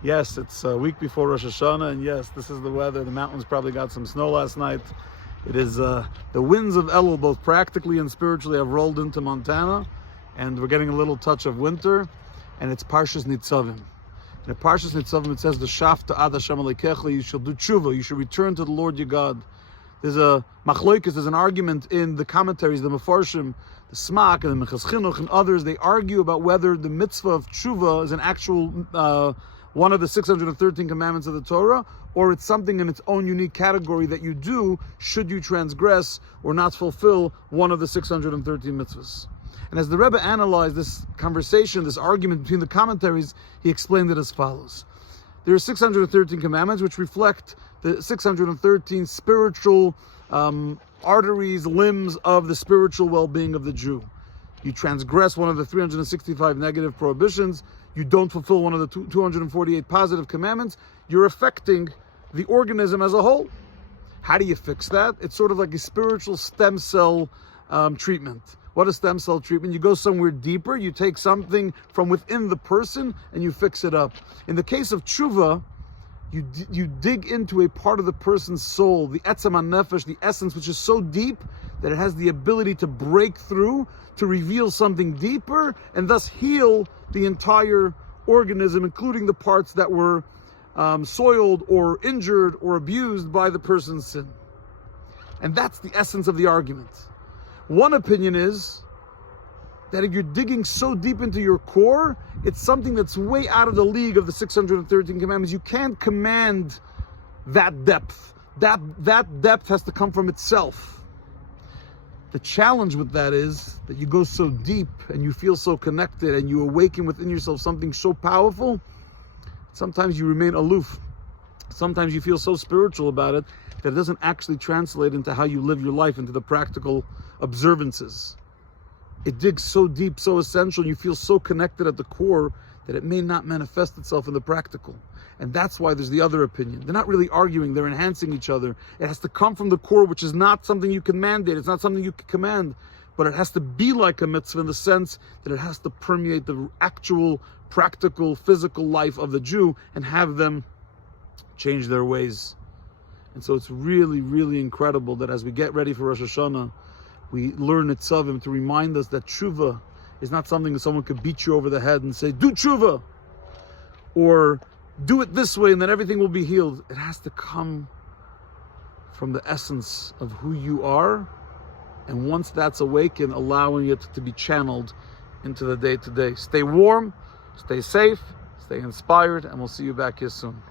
Yes, it's a week before Rosh Hashanah, and yes, this is the weather. The mountains probably got some snow last night. It is the winds of Elul, both practically and spiritually, have rolled into Montana, and we're getting a little touch of winter, and it's Parshas Nitzavim. In Parshas Nitzavim, it says, "The Shafta Ad Hashem Alekecha," you shall do tshuva, you should return to the Lord your God. There's a machloikis, there's an argument in the commentaries, the Mefarshim, the Smak, and the Mechas Chinuch, and others. They argue about whether the mitzvah of tshuva is an actual one of the 613 commandments of the Torah, or it's something in its own unique category that you do should you transgress or not fulfill one of the 613 mitzvahs. And as the Rebbe analyzed this conversation, this argument between the commentaries, he explained it as follows. There are 613 commandments which reflect the 613 spiritual arteries, limbs of the spiritual well-being of the Jew. You transgress one of the 365 negative prohibitions, you don't fulfill one of the 248 positive commandments, you're affecting the organism as a whole. How do you fix that? It's sort of like a spiritual stem cell treatment. What is stem cell treatment? You go somewhere deeper, you take something from within the person and you fix it up. In the case of tshuva, you dig into a part of the person's soul, the etzem hanefesh, the essence, which is so deep that it has the ability to break through, to reveal something deeper, and thus heal the entire organism, including the parts that were soiled or injured or abused by the person's sin. And that's the essence of the argument. One opinion is that if you're digging so deep into your core, it's something that's way out of the league of the 613 commandments. You can't command that depth. That depth has to come from itself. The challenge with that is that you go so deep and you feel so connected and you awaken within yourself something so powerful, sometimes you remain aloof. Sometimes you feel so spiritual about it that it doesn't actually translate into how you live your life, into the practical observances. It digs so deep, so essential, and you feel so connected at the core that it may not manifest itself in the practical. And that's why there's the other opinion. They're not really arguing, they're enhancing each other. It has to come from the core, which is not something you can mandate, it's not something you can command, but it has to be like a mitzvah in the sense that it has to permeate the actual, practical, physical life of the Jew and have them change their ways. And so it's really, really incredible that as we get ready for Rosh Hashanah, we learn Nitzavim to remind us that tshuva is not something that someone could beat you over the head and say, do tshuva, or do it this way and then everything will be healed. It has to come from the essence of who you are, and once that's awakened, allowing it to be channeled into the day-to-day. Stay warm, stay safe, stay inspired, and we'll see you back here soon.